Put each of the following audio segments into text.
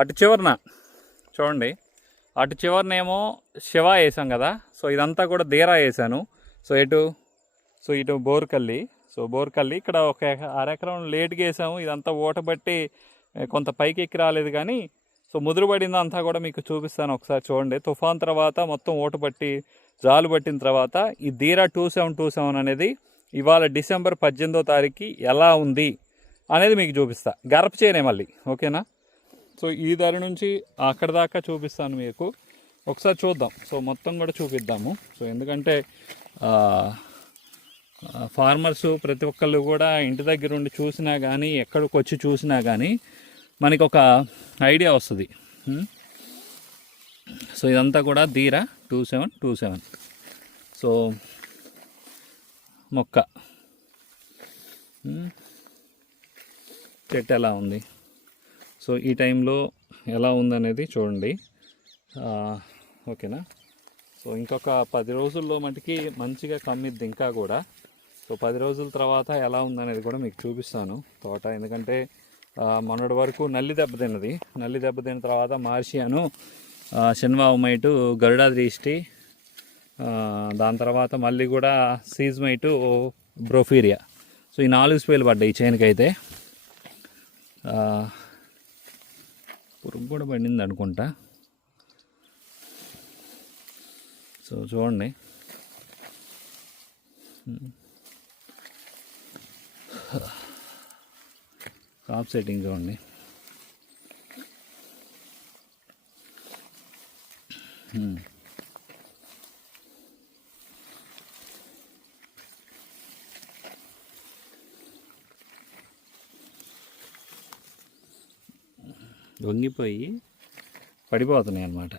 అటు చివరన చూడండి, అటు చివరనేమో శివ వేసాం కదా. సో ఇదంతా కూడా దీరా వేసాను. సో ఇటు బోర్కల్లి. సో బోర్కల్లి ఇక్కడ ఒక అరెకరం లేట్గా వేసాము. ఇదంతా ఊటబట్టి కొంత పైకి ఎక్కి రాలేదు, కానీ సో ముదురు పడిందంతా కూడా మీకు చూపిస్తాను. ఒకసారి చూడండి. తుఫాన్ తర్వాత మొత్తం ఊటబట్టి జాలు పట్టిన తర్వాత ఈ దీరా 2727 అనేది ఇవాళ డిసెంబర్ 18వ తారీఖుకి ఎలా ఉంది అనేది మీకు చూపిస్తా. గర్భ చేయనే మళ్ళీ, ఓకేనా. సో ఈ దారి నుంచి అక్కడ దాకా చూపిస్తాను మీకు. ఒకసారి చూద్దాం. సో మొత్తం కూడా చూపిద్దాము. సో ఎందుకంటే ఫార్మర్స్ ప్రతి ఒక్కళ్ళు కూడా ఇంటి దగ్గర ఉండి చూసినా కానీ, ఎక్కడికి వచ్చి చూసినా కానీ మనకి ఒక ఐడియా వస్తుంది. సో ఇదంతా కూడా దీరా 2727. సో మొక్క చెట్టు ఎలా ఉంది, సో ఈ టైంలో ఎలా ఉందనేది చూడండి, ఓకేనా. సో ఇంకొక 10 రోజుల్లో మటుకి మంచిగా కమ్మిద్ది ఇంకా కూడా. సో 10 రోజుల తర్వాత ఎలా ఉందనేది కూడా మీకు చూపిస్తాను తోట. ఎందుకంటే మొన్నటి వరకు నల్లి దెబ్బతిన్నది. నల్లి దెబ్బతిన్న తర్వాత మార్షియాను, షెన్వామైటు, గరుడాద్రిష్టి, దాని తర్వాత మళ్ళీ కూడా సీజ్మైటు, బ్రోఫీరియా. సో ఈ 4 స్ప్రేలు పడ్డాయి ఈ చేనుకి అయితే. పురుగు కూడా పడింది అనుకుంటా. సో చూడండి, కాప్ సెట్టింగ్ చూడండి. వంగిపోయి పడిపోతున్నాయి అన్నమాట.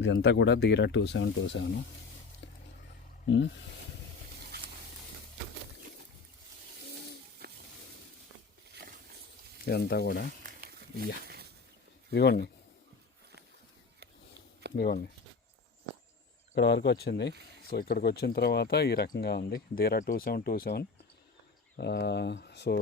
ఇదంతా కూడా దీరా 2727. ఇదంతా కూడా ఇదిగోండి ఇక్కడ వరకు వచ్చింది. సో ఇక్కడికి వచ్చిన తర్వాత ఈ రకంగా ఉంది దీరా 2727. సో